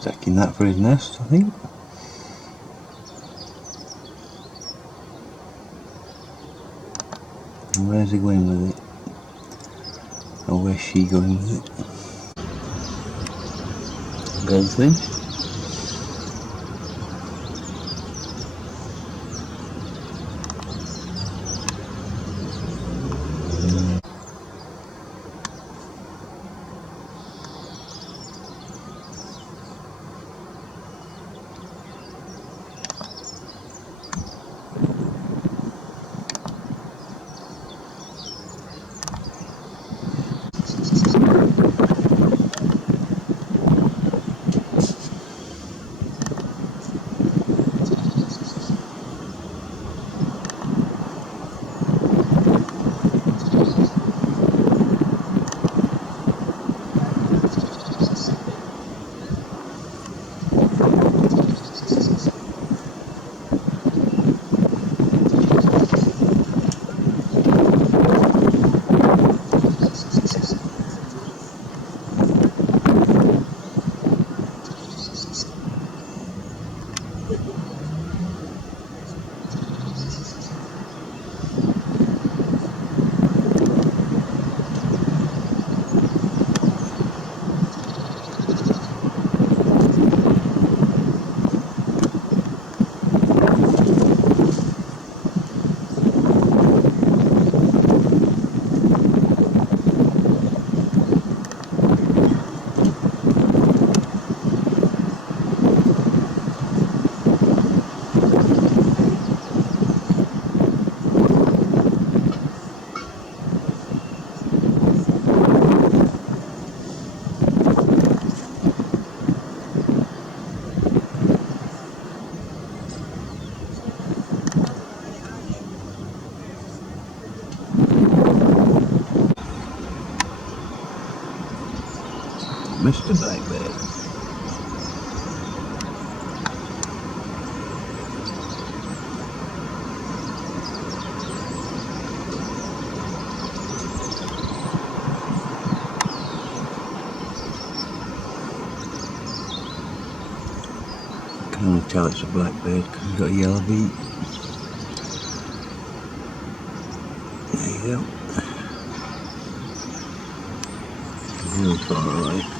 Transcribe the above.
Taking that for his nest, I think. And where's he going with it? Or where's she going with it? Goldfinch. Mr. Blackbird. I can only tell it's a blackbird because it's got a yellow beak. There you go. Really far away.